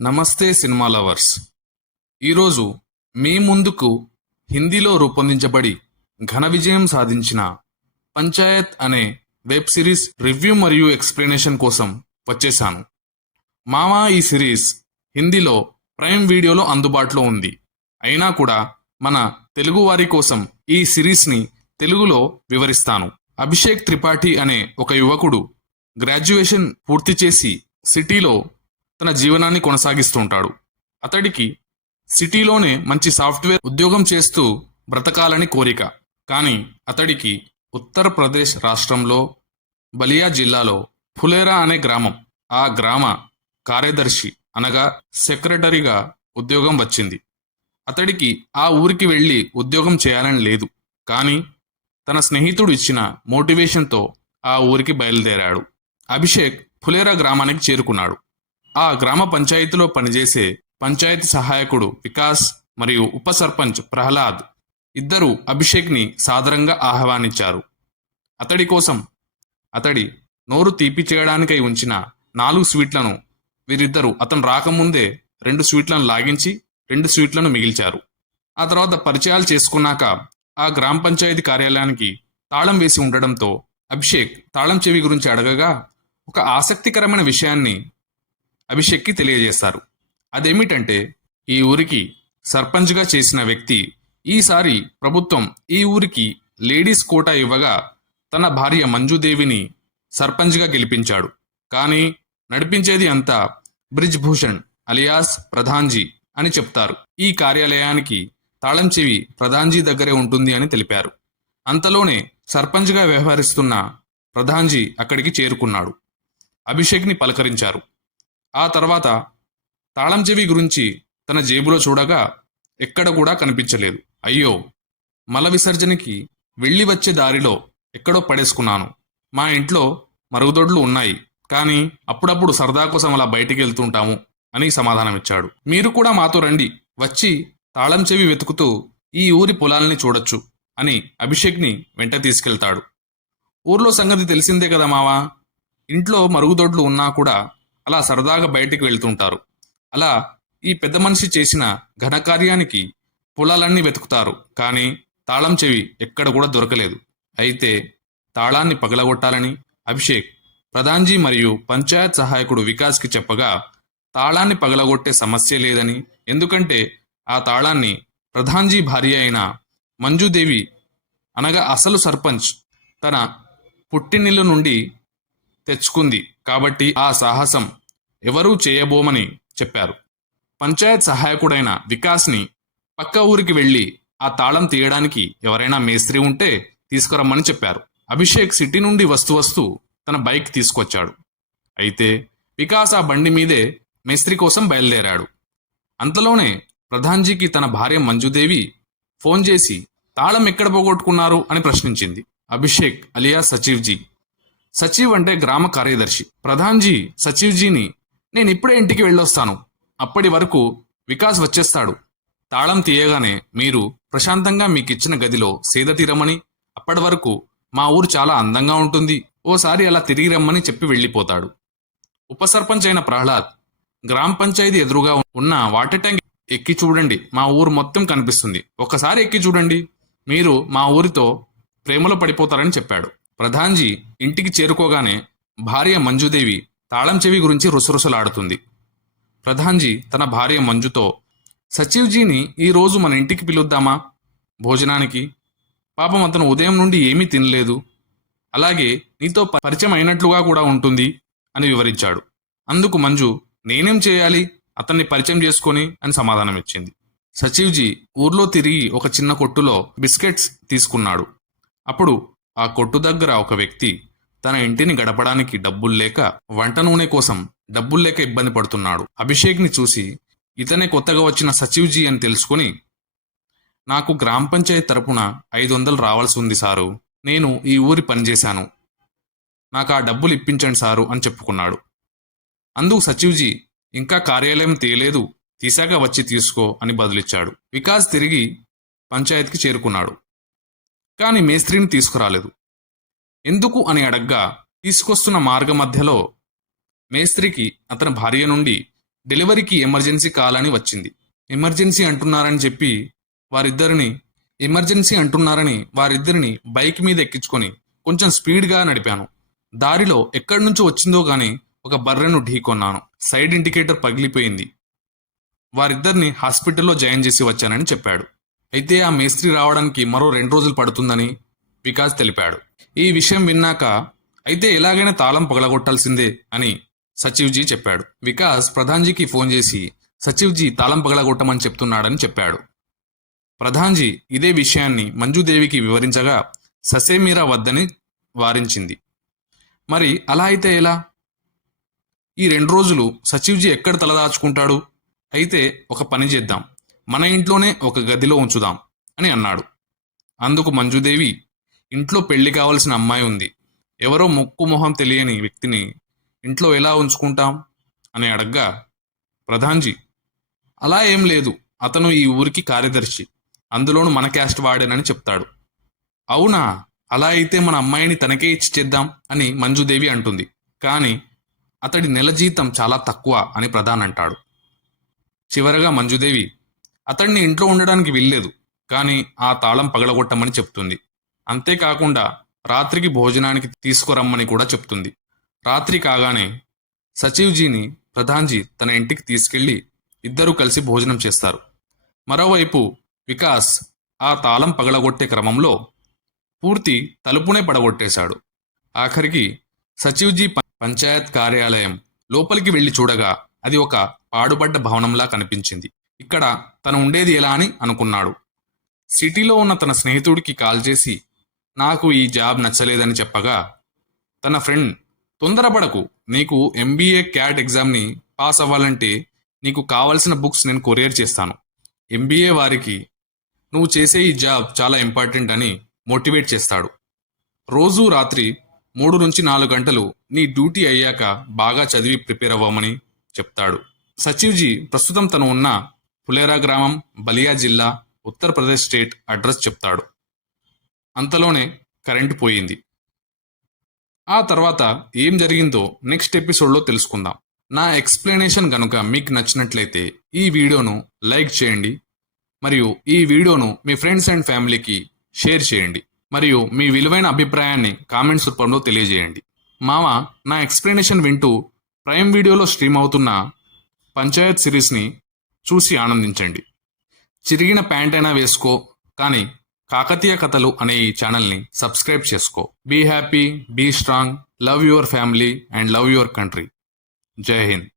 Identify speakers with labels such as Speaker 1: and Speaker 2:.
Speaker 1: నమస్తే cinema lovers. ఈరోజు మీ ముందుకు హిందీలో రూపొందించబడి ఘన విజయం సాధించిన పంచాయత్ అనే వెబ్ సిరీస్ రివ్యూ మరియు ఎక్స్ప్లెనేషన్ కోసం వచ్చేశాను. మామా ఈ సిరీస్ హిందీలో ప్రైమ్ వీడియోలో అందుబాటులో ఉంది. అయినా కూడా మన తెలుగు వారి కోసం ఈ సిరీస్ని తెలుగులో వివరిస్తాను. అభిషేక్ త్రిపాఠి అనే ఒక యువకుడు గ్రాడ్యుయేషన్ పూర్తి చేసి సిటీలో తన జీవనాన్ని కొనసాగిస్తుంటాడు అతడికి సిటీలోనే మంచి సాఫ్ట్వేర్ ఉద్యోగం చేస్తూ బ్రతకాలని కోరిక. కానీ అతడికి ఉత్తరప్రదేశ్ రాష్ట్రంలో బలియా జిల్లాలో ఫులేరా అనే గ్రామం ఆ గ్రామ కార్యదర్శి అనగా సెక్రటరీగా ఉద్యోగం వచ్చింది. అతడికి ఆ ఊరికి వెళ్ళి ఉద్యోగం చేయాలని లేదు. కానీ తన స్నేహితుడు ఇచ్చిన మోటివేషన్తో ఆ ఊరికి బయలుదేరాడు. అభిషేక్ ఫులేరా గ్రామానికి చేరుకున్నాడు. ఆ గ్రామ పంచాయతీలో పనిచేసే పంచాయతీ సహాయకుడు వికాస్ మరియు ఉప సర్పంచ్ ప్రహ్లాద్ ఇద్దరు అభిషేక్ని సాదరంగా ఆహ్వానించారు. అతడి కోసం అతడి నోరు తీపి చేయడానికై ఉంచిన నాలుగు స్వీట్లను వీరిద్దరూ అతను రాకముందే రెండు స్వీట్లను లాగించి రెండు స్వీట్లను మిగిల్చారు. ఆ తర్వాత పరిచయాలు చేసుకున్నాక ఆ గ్రామ పంచాయతీ కార్యాలయానికి తాళం వేసి ఉండడంతో అభిషేక్ తాళం చెవి గురించి అడగగా ఒక ఆసక్తికరమైన విషయాన్ని అభిషేక్కి తెలియజేస్తారు అదేమిటంటే ఈ ఊరికి సర్పంచ్గా చేసిన వ్యక్తి ఈసారి ప్రభుత్వం ఈ ఊరికి లేడీస్ కోటా ఇవ్వగా తన భార్య మంజుదేవిని సర్పంచ్గా గెలిపించాడు. కానీ నడిపించేది అంతా బ్రిజ్ భూషణ్ అలియాస్ ప్రధాన్జీ అని చెప్తారు. ఈ కార్యాలయానికి తాళం చెవి ప్రధాన్జీ దగ్గరే ఉంటుంది అని తెలిపారు. అంతలోనే సర్పంచ్గా వ్యవహరిస్తున్న ప్రధాన్జీ అక్కడికి చేరుకున్నాడు. అభిషేక్ని పలకరించారు. ఆ తర్వాత తాళం చెవి గురించి తన జేబులో చూడగా ఎక్కడ కూడా కనిపించలేదు. అయ్యో! మల విసర్జనకి వెళ్ళి వచ్చే దారిలో ఎక్కడో పడేసుకున్నాను. మా ఇంట్లో మరుగుదొడ్లు ఉన్నాయి. కానీ అప్పుడప్పుడు సరదా కోసం అలా బయటికి వెళ్తుంటాము అని సమాధానమిచ్చాడు. మీరు కూడా మాతో రండి. వచ్చి తాళం చెవి వెతుకుతూ ఈ ఊరి పొలాల్ని చూడొచ్చు అని అభిషేక్ని వెంట తీసుకెళ్తాడు. ఊర్లో సంగతి తెలిసిందే కదా మావా? ఇంట్లో మరుగుదొడ్లు ఉన్నా కూడా అలా సరదాగా బయటికి వెళ్తుంటారు. అలా ఈ పెద్ద మనిషి చేసిన ఘనకార్యానికి పొలాలన్నీ వెతుకుతారు. కానీ తాళం చెవి ఎక్కడ కూడా దొరకలేదు. అయితే తాళాన్ని పగలగొట్టాలని అభిషేక్ ప్రధాన్జీ మరియు పంచాయత్ సహాయకుడు వికాస్కి చెప్పగా తాళాన్ని పగలగొట్టే సమస్య లేదని. ఎందుకంటే ఆ తాళాన్ని ప్రధాన్జీ భార్య అయిన మంజుదేవి అనగా అసలు సర్పంచ్ తన పుట్టినిల్లు నుండి తెచ్చుకుంది. కాబట్టి ఆ సాహసం ఎవరూ చేయబోమని చెప్పారు. పంచాయత్ సహాయకుడైన వికాస్ని పక్క ఊరికి వెళ్ళి ఆ తాళం తీయడానికి ఎవరైనా మేస్త్రి ఉంటే తీసుకురమ్మని చెప్పారు. అభిషేక్ సిటీ నుండి వస్తూ వస్తూ తన బైక్ తీసుకొచ్చాడు. అయితే వికాస్ ఆ బండి మీదే మేస్త్రి కోసం బయలుదేరాడు. అంతలోనే ప్రధాన్జీకి తన భార్య మంజుదేవి ఫోన్ చేసి తాళం ఎక్కడ పోగొట్టుకున్నారు? అని ప్రశ్నించింది. అభిషేక్ అలియా సచివ్జీ. సచివ్ అంటే గ్రామ కార్యదర్శి. ప్రధాన్జీ సచివ్జీని నేను ఇప్పుడే ఇంటికి వెళ్ళొస్తాను. అప్పటి వరకు వికాస్ వచ్చేస్తాడు. తాళం తీయగానే మీరు ప్రశాంతంగా మీకిచ్చిన గదిలో సేదతీరమని అప్పటి వరకు మా ఊరు చాలా అందంగా ఉంటుంది. ఓసారి అలా తిరిగి రమ్మని చెప్పి వెళ్ళిపోతాడు. ఉపసర్పంచ్ అయిన ప్రహ్లాద్ గ్రామ పంచాయతీ ఎదురుగా ఉన్న వాటర్ ట్యాంక్ ఎక్కి చూడండి. మా ఊరు మొత్తం కనిపిస్తుంది. ఒక్కసారి ఎక్కి చూడండి. మీరు మా ఊరితో ప్రేమలో పడిపోతారని చెప్పాడు. ప్రధాన్జీ ఇంటికి చేరుకోగానే భార్య మంజుదేవి తాళం చెవి గురించి రుసరుసలాడుతుంది. ప్రధాన్జీ తన భార్య మంజుతో సచివ్జీని ఈ రోజు మన ఇంటికి పిలుద్దామా? భోజనానికి? పాపం అతను ఉదయం నుండి ఏమీ తినలేదు. అలాగే నీతో పరిచయం అయినట్లుగా కూడా ఉంటుంది అని వివరించాడు. అందుకు మంజు నేనేం చేయాలి? అతన్ని పరిచయం చేసుకొని అని సమాధానం ఇచ్చింది సచివ్జీ ఊర్లో తిరిగి ఒక చిన్న కొట్టులో బిస్కెట్స్ తీసుకున్నాడు. అప్పుడు ఆ కొట్టు దగ్గర ఒక వ్యక్తి తన ఇంటిని గడపడానికి డబ్బులు లేక వంట నూనె కోసం డబ్బులు లేక ఇబ్బంది పడుతున్నాడు. అభిషేక్ని చూసి ఇతనే కొత్తగా వచ్చిన సచివ్జీ అని తెలుసుకుని నాకు గ్రామ పంచాయత్ తరపున ఐదు వందలు రావాల్సి ఉంది సారు. నేను ఈ ఊరి పనిచేశాను నాకు ఆ డబ్బులు ఇప్పించండి సారు అని చెప్పుకున్నాడు. అందుకు సచివ్జీ ఇంకా కార్యాలయం తీయలేదు తీశాక వచ్చి తీసుకో అని బదులిచ్చాడు. వికాస్ తిరిగి పంచాయత్కి చేరుకున్నాడు. కానీ మేస్త్రిని తీసుకురాలేదు. ఎందుకు అని అడగ్గా తీసుకొస్తున్న మార్గ మధ్యలో మేస్త్రికి అతని భార్య నుండి డెలివరీకి ఎమర్జెన్సీ కాలని వచ్చింది. ఎమర్జెన్సీ అంటున్నారని చెప్పి వారిద్దరిని ఎమర్జెన్సీ అంటున్నారని వారిద్దరిని బైక్ మీద ఎక్కించుకొని కొంచెం స్పీడ్గా నడిపాను. దారిలో ఎక్కడి నుంచి వచ్చిందో గాని ఒక బర్రెను ఢీకొన్నాను. సైడ్ ఇండికేటర్ పగిలిపోయింది. వారిద్దరిని హాస్పిటల్లో జాయిన్ చేసి వచ్చానని చెప్పాడు. అయితే ఆ మేస్త్రి రావడానికి మరో రెండు రోజులు పడుతుందని వికాస్ తెలిపాడు. ఈ విషయం విన్నాక అయితే ఎలాగైనా తాళం పగలగొట్టాల్సిందే అని సచివ్జీ చెప్పాడు. వికాస్ ప్రధాన్జీకి ఫోన్ చేసి సచివ్జీ తాళం పగలగొట్టమని చెప్తున్నాడని చెప్పాడు. ప్రధాన్జీ ఇదే విషయాన్ని మంజుదేవికి వివరించగా ససేమీరా వద్దని వారించింది. మరి అలా అయితే ఎలా? ఈ రెండు రోజులు సచివ్జీ ఎక్కడ తలదాచుకుంటాడు? అయితే ఒక పని చేద్దాం. మన ఇంట్లోనే ఒక గదిలో ఉంచుదాం అని అన్నాడు. అందుకు మంజుదేవి ఇంట్లో పెళ్ళి కావలసిన అమ్మాయి ఉంది. ఎవరో ముక్కు మొహం తెలియని వ్యక్తిని ఇంట్లో ఎలా ఉంచుకుంటాం? అని అడగ్గా ప్రధాన్జీ అలా ఏం లేదు. అతను ఈ ఊరికి కార్యదర్శి. అందులోను మన క్యాస్ట్ వాడేనని చెప్తాడు. అవునా? అలా అయితే మన అమ్మాయిని తనకే ఇచ్చి చేద్దాం అని మంజుదేవి అంటుంది. కానీ అతడి నెల జీతం చాలా తక్కువ అని ప్రధాన్ అంటాడు. చివరగా మంజుదేవి అతడిని ఇంట్లో ఉండడానికి వీల్లేదు. కానీ ఆ తాళం పగలగొట్టమని చెప్తుంది. అంతేకాకుండా రాత్రికి భోజనానికి తీసుకురమ్మని కూడా చెప్తుంది. రాత్రి కాగానే సచివ్జీని ప్రధాన్జీ తన ఇంటికి తీసుకెళ్ళి ఇద్దరూ కలిసి భోజనం చేస్తారు. మరోవైపు వికాస్ ఆ తాళం పగలగొట్టే క్రమంలో పూర్తి తలుపునే పడగొట్టేశాడు. ఆఖరికి సచివ్జీ పంచాయత్ కార్యాలయం లోపలికి వెళ్ళి చూడగా అది ఒక పాడుబడ్డ భవనంలా కనిపించింది. ఇక్కడ తను ఉండేది ఎలా అని అనుకున్నాడు. సిటీలో ఉన్న తన స్నేహితుడికి కాల్ చేసి నాకు ఈ జాబ్ నచ్చలేదని చెప్పగా తన ఫ్రెండ్ తొందరపడకు నీకు ఎంబీఏ క్యాట్ ఎగ్జామ్ని పాస్ అవ్వాలంటే నీకు కావలసిన బుక్స్ నేను కొరియర్ చేస్తాను. ఎంబీఏ వారికి నువ్వు చేసే ఈ జాబ్ చాలా ఇంపార్టెంట్ అని మోటివేట్ చేస్తాడు. రోజు రాత్రి మూడు నుంచి నాలుగు గంటలు నీ డ్యూటీ అయ్యాక బాగా చదివి ప్రిపేర్ అవ్వమని చెప్తాడు. సచివ్జీ ప్రస్తుతం తను ఉన్న పులేరా గ్రామం బలియా జిల్లా ఉత్తరప్రదేశ్ స్టేట్ అడ్రస్ చెప్తాడు. అంతలోనే కరెంటు పోయింది. ఆ తర్వాత ఏం జరిగిందో నెక్స్ట్ ఎపిసోడ్లో తెలుసుకుందాం. నా ఎక్స్ప్లెనేషన్ గనుక మీకు నచ్చినట్లయితే ఈ వీడియోను లైక్ చేయండి. మరియు ఈ వీడియోను మీ ఫ్రెండ్స్ అండ్ ఫ్యామిలీకి షేర్ చేయండి. మరియు మీ విలువైన అభిప్రాయాన్ని కామెంట్స్ రూపంలో తెలియజేయండి. మామ నా ఎక్స్ప్లెనేషన్ వింటూ ప్రైమ్ వీడియోలో స్ట్రీమ్ అవుతున్న పంచాయత్ సిరీస్ని చూసి ఆనందించండి. చిరిగిన ప్యాంట్ అయినా వేసుకో కానీ కాకతీయ కథలు అనే ఈ ఛానల్ని సబ్స్క్రైబ్ చేసుకో. Be happy be strong love your family and love your country Jai Hind.